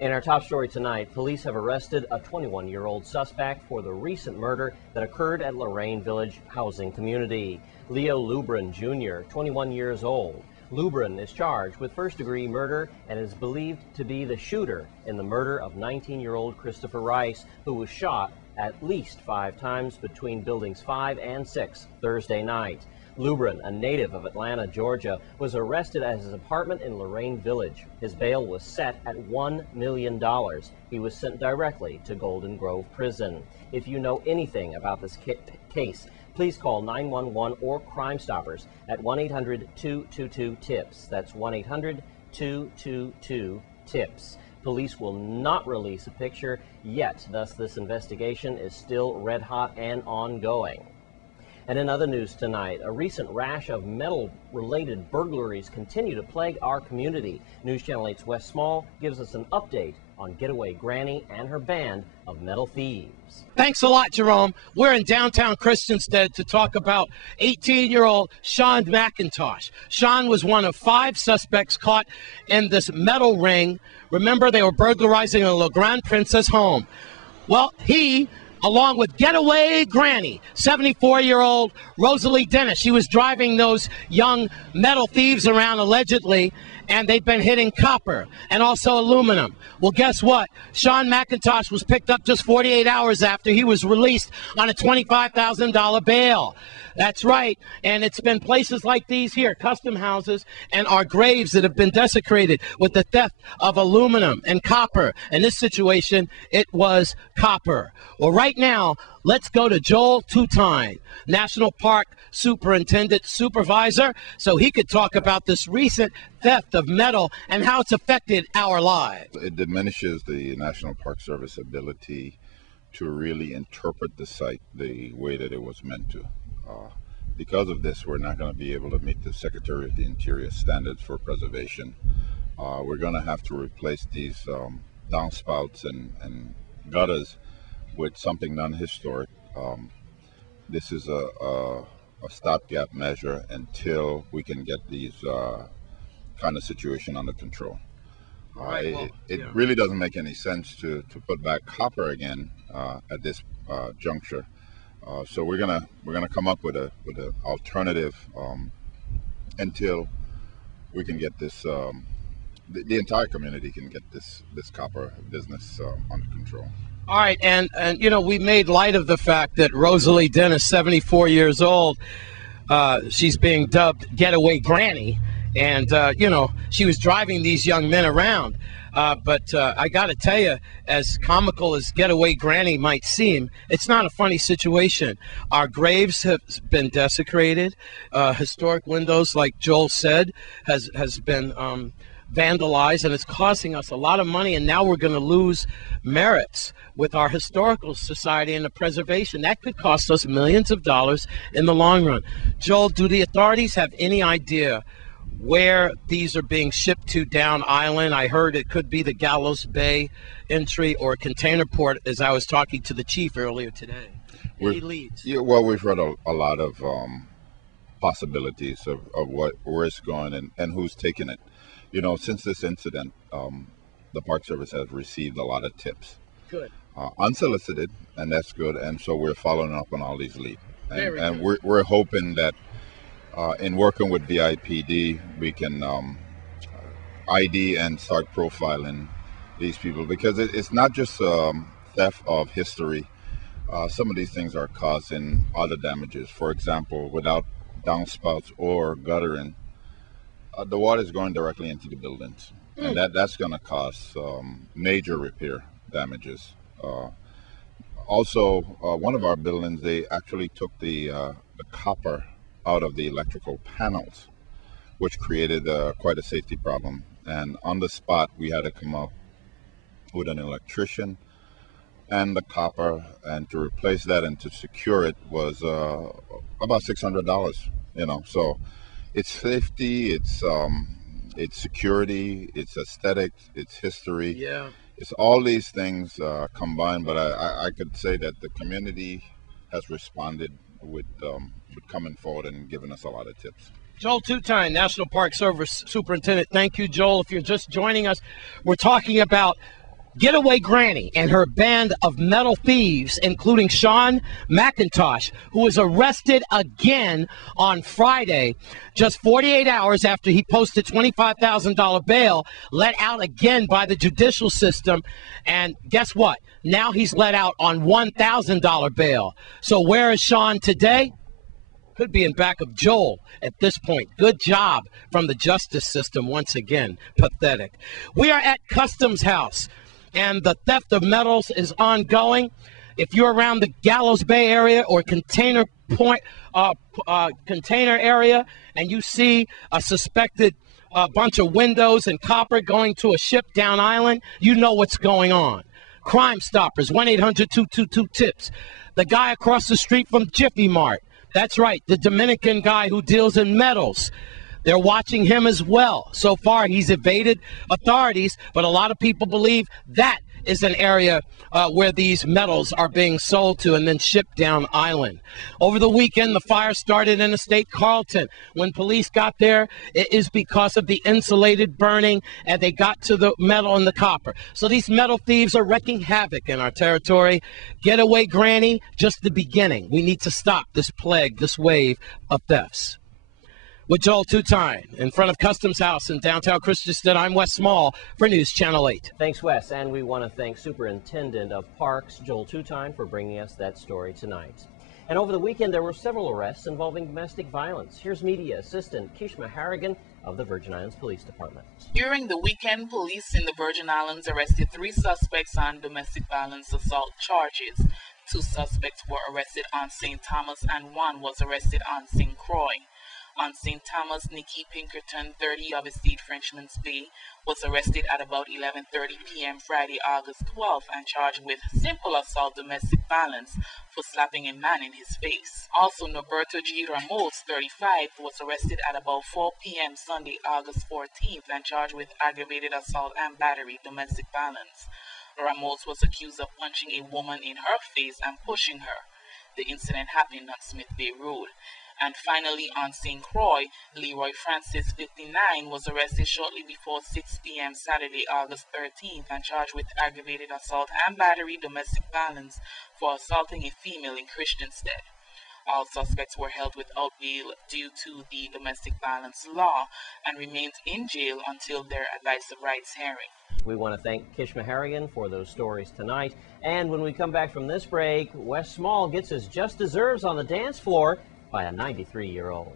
In our top story tonight, police have arrested a 21-year-old suspect for the recent murder that occurred at Lorraine Village housing community. Leo Lubrin Jr., 21 years old. Lubrin is charged with first-degree murder and is believed to be the shooter in the murder of 19-year-old Christopher Rice, who was shot at least 5 times between buildings 5 and 6 Thursday night. Lubrin, a native of Atlanta, Georgia, was arrested at his apartment in Lorraine Village. His bail was set at $1 million. He was sent directly to Golden Grove Prison. If you know anything about this case, please call 911 or Crime Stoppers at 1-800-222-TIPS. That's 1-800-222-TIPS. Police will not release a picture yet, thus this investigation is still red hot and ongoing. And in other news tonight, a recent rash of metal-related burglaries continue to plague our community. News Channel 8's Wes Small gives us an update on Getaway Granny and her band of metal thieves. Thanks a lot, Jerome. We're in downtown Christiansted to talk about 18-year-old Sean McIntosh. Sean was one of 5 suspects caught in this metal ring. Remember, they were burglarizing a La Grande Princess home. Well, he, along with Getaway Granny, 74-year-old Rosalie Dennis. She was driving those young metal thieves around allegedly, and they've been hitting copper and also aluminum. Well, guess what? Sean McIntosh was picked up just 48 hours after he was released on a $25,000 bail. That's right, and it's been places like these here, custom houses, and our graves that have been desecrated with the theft of aluminum and copper. In this situation, it was copper. Well, right now, let's go to Joel Tutine, National Park Superintendent Supervisor, so he could talk about this recent theft of metal and how it's affected our lives. It diminishes the National Park Service ability to really interpret the site the way that it was meant to. Because of this, we're not going to be able to meet the Secretary of the Interior standards for preservation. We're going to have to replace these downspouts and gutters with something non-historic. This is a stopgap measure until we can get these kind of situation under control. It really doesn't make any sense to put back copper again at this juncture. So we're gonna come up with an alternative until we can get this. The entire community can get this copper business under control. All right, and you know, we made light of the fact that Rosalie Dennis, 74 years old, she's being dubbed Getaway Granny, and you know, she was driving these young men around. But I got to tell you, as comical as Getaway Granny might seem, it's not a funny situation. Our graves have been desecrated. Historic windows, like Joel said, has been vandalized, and it's costing us a lot of money. And now we're going to lose merits with our historical society and the preservation. That could cost us millions of dollars in the long run. Joel, do the authorities have any idea where these are being shipped to down island? I heard it could be the Gallows Bay entry or container port, as I was talking to the chief earlier today. Any leads? Yeah, well, we've heard a lot of possibilities of where it's going and who's taking it. You know, since this incident, the Park Service has received a lot of tips. Good. Unsolicited, and that's good. And so we're following up on all these leads. And good. we're hoping that in working with VIPD, we can ID and start profiling these people, because it's not just theft of history. Some of these things are causing other damages. For example, without downspouts or guttering, the water is going directly into the buildings, and that's going to cause major repair damages. Also, one of our buildings, they actually took the copper out of the electrical panels, which created quite a safety problem. And on the spot, we had to come up with an electrician and the copper, and to replace that and to secure it was about $600. You know, so it's safety, it's security, it's aesthetics, it's history. Yeah. It's all these things combined. But I could say that the community has responded with coming forward and giving us a lot of tips. Joel Tutine, National Park Service Superintendent. Thank you, Joel. If you're just joining us, we're talking about Getaway Granny and her band of metal thieves, including Sean McIntosh, who was arrested again on Friday, just 48 hours after he posted $25,000 bail, let out again by the judicial system. And guess what? Now he's let out on $1,000 bail. So where is Sean today? Could be in back of Joel at this point. Good job from the justice system once again. Pathetic. We are at Customs House, and the theft of metals is ongoing. If you're around the Gallows Bay area or container area, and you see a suspected bunch of windows and copper going to a ship down island, you know what's going on. Crime Stoppers, 1-800-222-TIPS. The guy across the street from Jiffy Mart. That's right, the Dominican guy who deals in metals. They're watching him as well. So far, he's evaded authorities, but a lot of people believe that is an area where these metals are being sold to and then shipped down island. Over the weekend, the fire started in Estate Carlton. When police got there, it is because of the insulated burning, and they got to the metal and the copper. So these metal thieves are wreaking havoc in our territory. Getaway Granny, just the beginning. We need to stop this plague, this wave of thefts. With Joel Tutine in front of Customs House in downtown Christiansted, I'm Wes Small for News Channel 8. Thanks, Wes, and we want to thank Superintendent of Parks, Joel Tutine, for bringing us that story tonight. And over the weekend, there were several arrests involving domestic violence. Here's Media Assistant Kishma Harrigan of the Virgin Islands Police Department. During the weekend, police in the Virgin Islands arrested 3 suspects on domestic violence assault charges. 2 suspects were arrested on St. Thomas and 1 was arrested on St. Croix. On St. Thomas, Nikki Pinkerton, 30 of Estate Frenchman's Bay, was arrested at about 11:30 p.m. Friday, August 12th, and charged with simple assault domestic violence for slapping a man in his face. Also, Norberto G. Ramos, 35, was arrested at about 4 p.m. Sunday, August 14th, and charged with aggravated assault and battery domestic violence. Ramos was accused of punching a woman in her face and pushing her. The incident happened on Smith Bay Road. And finally, on St. Croix, Leroy Francis, 59, was arrested shortly before 6 p.m. Saturday, August 13th, and charged with aggravated assault and battery domestic violence for assaulting a female in Christiansted. All suspects were held without bail due to the domestic violence law and remained in jail until their advice of rights hearing. We want to thank Kishma Harrigan for those stories tonight. And when we come back from this break, Wes Small gets his just deserves on the dance floor by a 93-year-old.